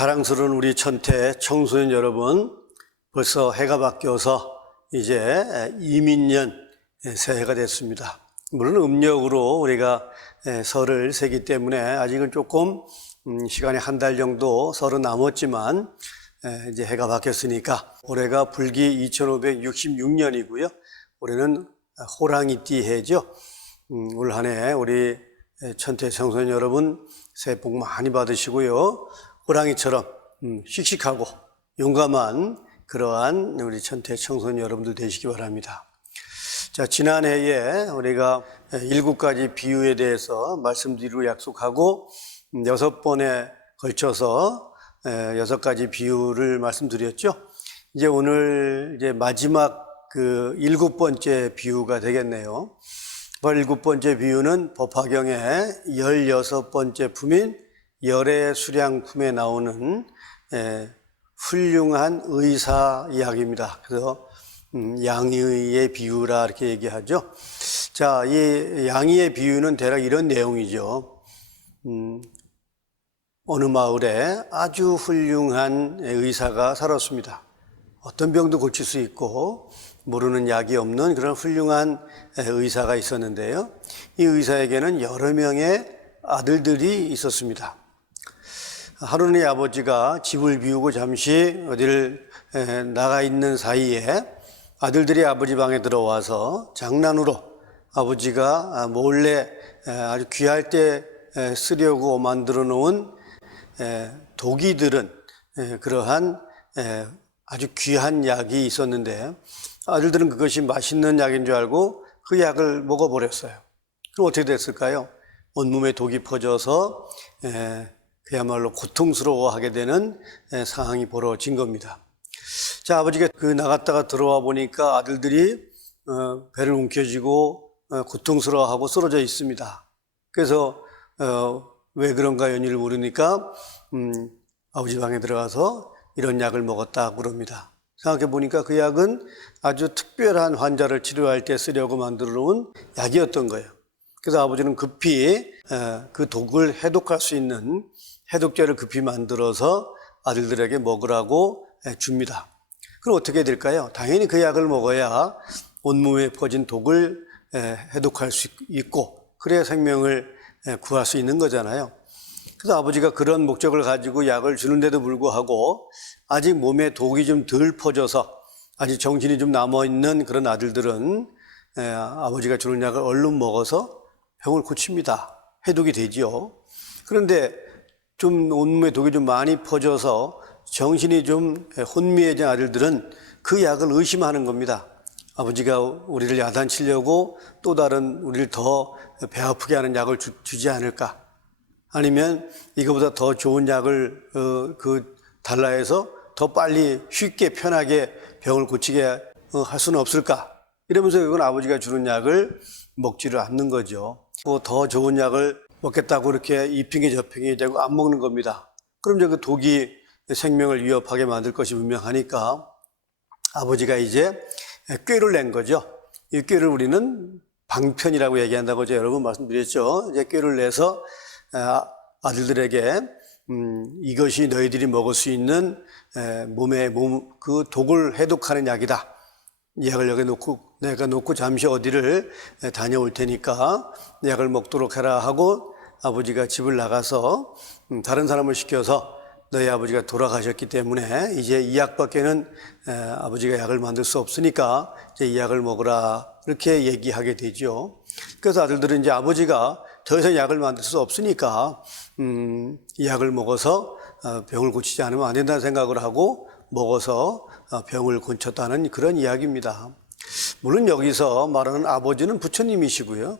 사랑스러운 우리 천태 청소년 여러분, 벌써 해가 바뀌어서 이제 이민년 새해가 됐습니다. 물론 음력으로 우리가 설을 세기 때문에 아직은 조금 시간이 한 달 정도 설은 남았지만 이제 해가 바뀌었으니까 올해가 불기 2566년이고요. 올해는 호랑이띠 해죠. 올 한 해 우리 천태 청소년 여러분 새해 복 많이 받으시고요. 호랑이처럼 씩씩하고 용감한 그러한 우리 천태 청소년 여러분들 되시기 바랍니다. 자, 지난해에 우리가 7가지 비유에 대해서 말씀드리기로 약속하고 6번에 걸쳐서 6가지 비유를 말씀드렸죠. 이제 오늘 이제 마지막 그 7번째 비유가 되겠네요. 7번째 비유는 법화경의 16번째 품인 열의 수량품에 나오는 훌륭한 의사 이야기입니다. 그래서 양의의 비유라 이렇게 얘기하죠. 자, 이 양의의 비유는 대략 이런 내용이죠. 어느 마을에 아주 훌륭한 의사가 살았습니다. 어떤 병도 고칠 수 있고 모르는 약이 없는 그런 훌륭한 의사가 있었는데요. 이 의사에게는 여러 명의 아들들이 있었습니다. 하루는 이 아버지가 집을 비우고 잠시 어디를 나가 있는 사이에 아들들이 아버지 방에 들어와서 장난으로 아버지가 몰래 아주 귀할 때 쓰려고 만들어 놓은 독이 들은 그러한 아주 귀한 약이 있었는데 아들들은 그것이 맛있는 약인 줄 알고 그 약을 먹어버렸어요. 그럼 어떻게 됐을까요? 온몸에 독이 퍼져서 그야말로 고통스러워하게 되는 상황이 벌어진 겁니다. 자, 아버지가 나갔다가 들어와 보니까 아들들이 배를 움켜쥐고 고통스러워하고 쓰러져 있습니다. 그래서 왜 그런가 연유를 물으니까 아버지 방에 들어가서 이런 약을 먹었다고 그럽니다. 생각해 보니까 그 약은 아주 특별한 환자를 치료할 때 쓰려고 만들어 놓은 약이었던 거예요. 그래서 아버지는 급히 그 독을 해독할 수 있는 해독제를 급히 만들어서 아들들에게 먹으라고 줍니다. 그럼 어떻게 될까요? 당연히 그 약을 먹어야 온몸에 퍼진 독을 해독할 수 있고 그래야 생명을 구할 수 있는 거잖아요. 그래서 아버지가 그런 목적을 가지고 약을 주는데도 불구하고 아직 몸에 독이 좀 덜 퍼져서 아직 정신이 좀 남아있는 그런 아들들은 아버지가 주는 약을 얼른 먹어서 병을 고칩니다. 해독이 되지요. 그런데 좀 온몸에 독이 좀 많이 퍼져서 정신이 좀 혼미해진 아들들은 그 약을 의심하는 겁니다. 아버지가 우리를 야단치려고 또 다른 우리를 더 배 아프게 하는 약을 주지 않을까? 아니면 이거보다 더 좋은 약을 달라해서 더 빨리 쉽게 편하게 병을 고치게 할 수는 없을까? 이러면서 이건 아버지가 주는 약을 먹지를 않는 거죠. 더 좋은 약을 먹겠다고 이렇게 이 핑계 저 핑계 대고 안 먹는 겁니다. 그럼 이제 그 독이 생명을 위협하게 만들 것이 분명하니까 아버지가 이제 꾀를 낸 거죠. 이 꾀를 우리는 방편이라고 얘기한다고 제가 여러 번 말씀드렸죠. 이제 꾀를 내서 아들들에게 이것이 너희들이 먹을 수 있는 그 독을 해독하는 약이다. 약을 여기 내가 놓고 잠시 어디를 다녀올 테니까 약을 먹도록 해라 하고 아버지가 집을 나가서 다른 사람을 시켜서 너희 아버지가 돌아가셨기 때문에 이제 이 약밖에는 아버지가 약을 만들 수 없으니까 이제 이 약을 먹으라 이렇게 얘기하게 되죠. 그래서 아들들은 이제 아버지가 더 이상 약을 만들 수 없으니까 이 약을 먹어서 병을 고치지 않으면 안 된다는 생각을 하고 먹어서 병을 고쳤다는 그런 이야기입니다. 물론 여기서 말하는 아버지는 부처님이시고요.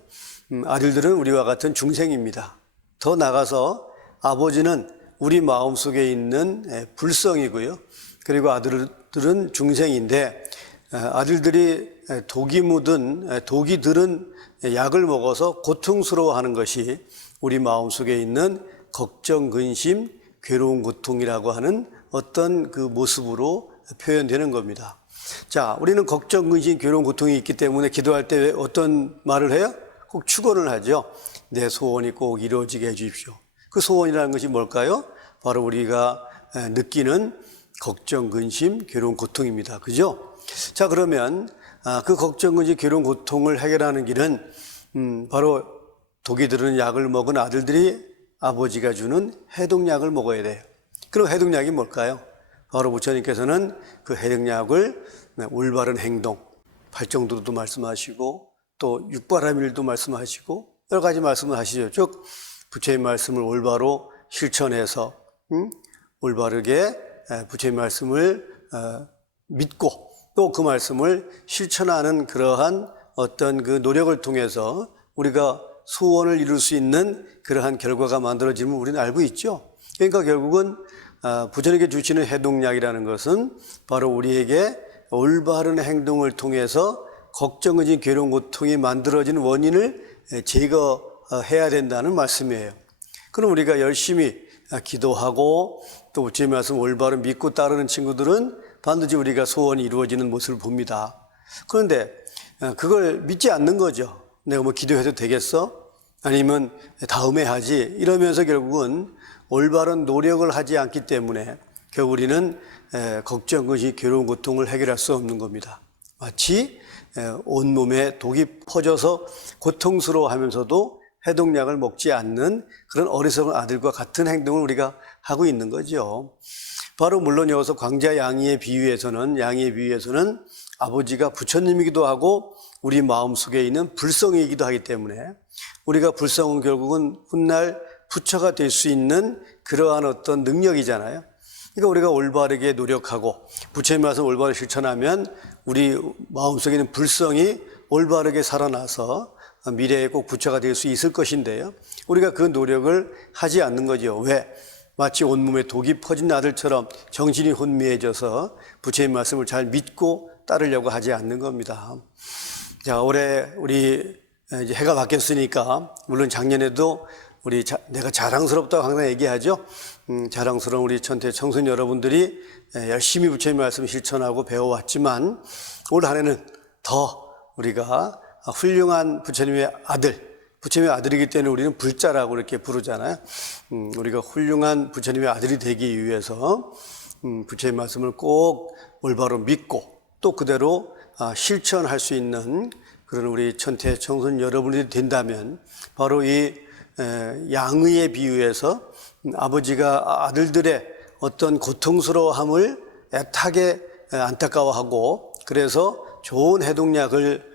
아들들은 우리와 같은 중생입니다. 더 나아가서 아버지는 우리 마음속에 있는 불성이고요. 그리고 아들들은 중생인데 아들들이 독이 들은 약을 먹어서 고통스러워하는 것이 우리 마음속에 있는 걱정, 근심, 괴로운 고통이라고 하는 어떤 그 모습으로 표현되는 겁니다. 자, 우리는 걱정, 근심, 괴로운 고통이 있기 때문에 기도할 때 어떤 말을 해요? 꼭 축원을 하죠. 내 소원이 꼭 이루어지게 해 주십시오. 그 소원이라는 것이 뭘까요? 바로 우리가 느끼는 걱정, 근심, 괴로움, 고통입니다. 그죠? 자, 그러면 그 걱정, 근심, 괴로움, 고통을 해결하는 길은 바로 독이 들은 약을 먹은 아들들이 아버지가 주는 해독약을 먹어야 돼요. 그럼 해독약이 뭘까요? 바로 부처님께서는 그 해독약을 올바른 행동, 팔정도도 말씀하시고 또 육바라밀도 말씀하시고 여러 가지 말씀을 하시죠. 즉 부처님 말씀을 올바로 실천해서 올바르게 부처님 말씀을 믿고 또 그 말씀을 실천하는 그러한 어떤 그 노력을 통해서 우리가 소원을 이룰 수 있는 그러한 결과가 만들어지면 우리는 알고 있죠. 그러니까 결국은 부처님께 주시는 해독약이라는 것은 바로 우리에게 올바른 행동을 통해서 걱정, 근심, 괴로움, 고통이 만들어지는 원인을 제거해야 된다는 말씀이에요. 그럼 우리가 열심히 기도하고 또 부처님 말씀 올바른 믿고 따르는 친구들은 반드시 우리가 소원이 이루어지는 모습을 봅니다. 그런데 그걸 믿지 않는 거죠. 내가 뭐 기도해도 되겠어? 아니면 다음에 하지? 이러면서 결국은 올바른 노력을 하지 않기 때문에 결국 우리는 걱정, 근심, 괴로운 고통을 해결할 수 없는 겁니다. 마치 온몸에 독이 퍼져서 고통스러워하면서도 해독약을 먹지 않는 그런 어리석은 아들과 같은 행동을 우리가 하고 있는 거죠. 바로 물론 여기서 광자 양이의 비유에서는 아버지가 부처님이기도 하고 우리 마음속에 있는 불성이기도 하기 때문에 우리가 불성은 결국은 훗날 부처가 될 수 있는 그러한 어떤 능력이잖아요. 그러니까 우리가 올바르게 노력하고 부처님 말씀 올바르게 실천하면 우리 마음속에 있는 불성이 올바르게 살아나서 미래에 꼭 부처가 될 수 있을 것인데요. 우리가 그 노력을 하지 않는 거죠. 왜? 마치 온몸에 독이 퍼진 아들처럼 정신이 혼미해져서 부처님 말씀을 잘 믿고 따르려고 하지 않는 겁니다. 자, 올해 우리 이제 해가 바뀌었으니까 물론 작년에도 내가 자랑스럽다고 항상 얘기하죠. 자랑스러운 우리 천태 청소년 여러분들이 열심히 부처님 말씀 실천하고 배워왔지만 올 한 해는 더 우리가 훌륭한 부처님의 아들이기 때문에 우리는 불자라고 이렇게 부르잖아요. 우리가 훌륭한 부처님의 아들이 되기 위해서 부처님 말씀을 꼭 올바로 믿고 또 그대로 실천할 수 있는 그런 우리 천태 청소년 여러분이 된다면 바로 이 양의의 비유에서 아버지가 아들들의 어떤 고통스러워함을 애타게 안타까워하고 그래서 좋은 해독약을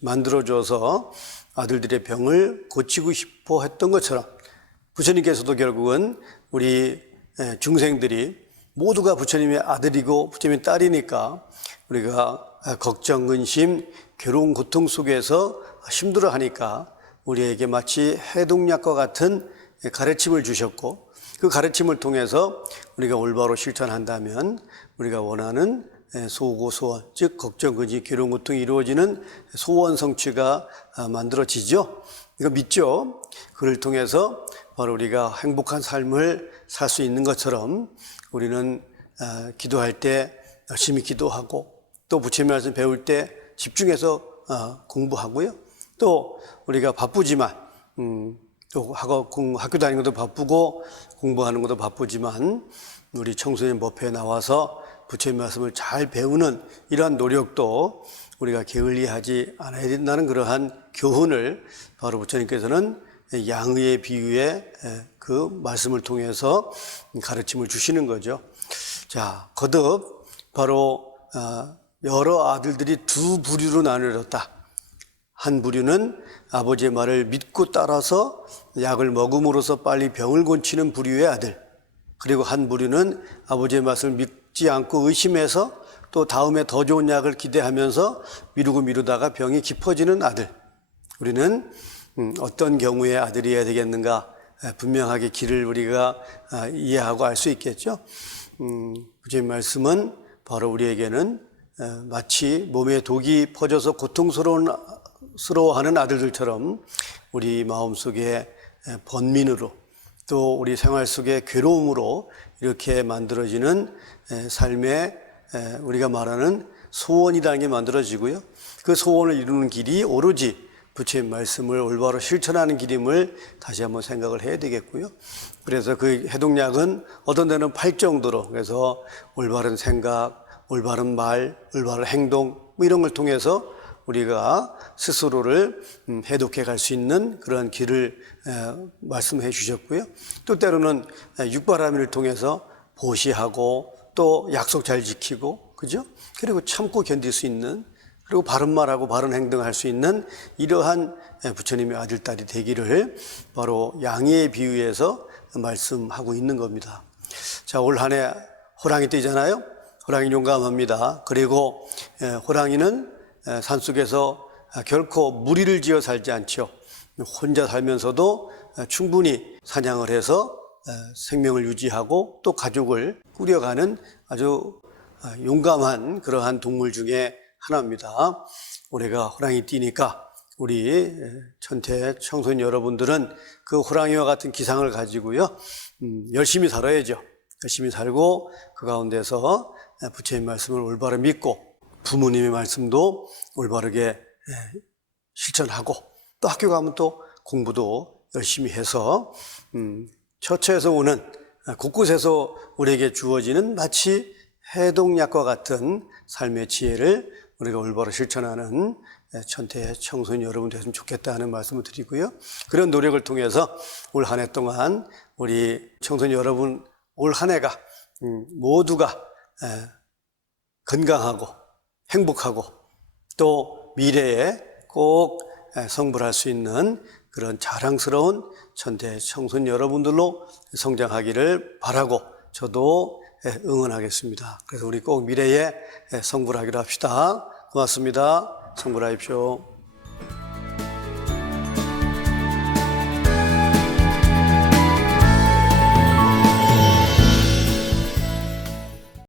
만들어줘서 아들들의 병을 고치고 싶어 했던 것처럼 부처님께서도 결국은 우리 중생들이 모두가 부처님의 아들이고 부처님의 딸이니까 우리가 걱정, 근심, 괴로운 고통 속에서 힘들어하니까 우리에게 마치 해독약과 같은 가르침을 주셨고 그 가르침을 통해서 우리가 올바로 실천한다면 우리가 원하는 소고 소원, 즉 걱정, 근심, 괴로운 고통이 이루어지는 소원 성취가 만들어지죠. 이거 믿죠? 그를 통해서 바로 우리가 행복한 삶을 살 수 있는 것처럼 우리는 기도할 때 열심히 기도하고 또 부처님 말씀 배울 때 집중해서 공부하고요. 또 우리가 바쁘지만 또 학교 다니는 것도 바쁘고 공부하는 것도 바쁘지만 우리 청소년 법회에 나와서 부처님 말씀을 잘 배우는 이러한 노력도 우리가 게을리하지 않아야 된다는 그러한 교훈을 바로 부처님께서는 양의의 비유의 그 말씀을 통해서 가르침을 주시는 거죠. 자, 거듭 바로 여러 아들들이 두 부류로 나누어졌다. 한 부류는 아버지의 말을 믿고 따라서 약을 먹음으로써 빨리 병을 고치는 부류의 아들, 그리고 한 부류는 아버지의 말씀을 믿지 않고 의심해서 또 다음에 더 좋은 약을 기대하면서 미루다가 병이 깊어지는 아들. 우리는 어떤 경우의 아들이어야 되겠는가 분명하게 길을 우리가 이해하고 알 수 있겠죠. 부처님 말씀은 바로 우리에게는 마치 몸에 독이 퍼져서 고통스러워하는 아들들처럼 우리 마음속에 번민으로 또 우리 생활 속에 괴로움으로 이렇게 만들어지는 삶에 우리가 말하는 소원이라는 게 만들어지고요. 그 소원을 이루는 길이 오로지 부처님 말씀을 올바로 실천하는 길임을 다시 한번 생각을 해야 되겠고요. 그래서 그 해독약은 어떤 데는 8 정도로, 그래서 올바른 생각, 올바른 말, 올바른 행동 뭐 이런 걸 통해서 우리가 스스로를 해독해 갈 수 있는 그런 길을 말씀해 주셨고요. 또 때로는 육바라밀을 통해서 보시하고 또 약속 잘 지키고, 그죠? 그리고 참고 견딜 수 있는, 그리고 바른 말하고 바른 행동할 수 있는 이러한 부처님의 아들, 딸이 되기를 바로 양의 비유에서 말씀하고 있는 겁니다. 자, 올 한 해 호랑이 띠잖아요. 호랑이 용감합니다. 그리고 호랑이는 산속에서 결코 무리를 지어 살지 않죠. 혼자 살면서도 충분히 사냥을 해서 생명을 유지하고 또 가족을 꾸려가는 아주 용감한 그러한 동물 중에 하나입니다. 올해가 호랑이 띠니까 우리 천태 청소년 여러분들은 그 호랑이와 같은 기상을 가지고요, 열심히 살아야죠. 열심히 살고 그 가운데서 부처님 말씀을 올바로 믿고 부모님의 말씀도 올바르게 실천하고, 또 학교 가면 또 공부도 열심히 해서 처처에서 오는, 곳곳에서 우리에게 주어지는 마치 해독약과 같은 삶의 지혜를 우리가 올바로 실천하는 천태 청소년 여러분 되셨으면 좋겠다는 말씀을 드리고요. 그런 노력을 통해서 올 한 해 동안 우리 청소년 여러분 올 한 해가 모두가 건강하고 행복하고 또 미래에 꼭 성불할 수 있는 그런 자랑스러운 천태 청소년 여러분들로 성장하기를 바라고 저도 응원하겠습니다. 그래서 우리 꼭 미래에 성불하기로 합시다. 고맙습니다. 성불하십시오.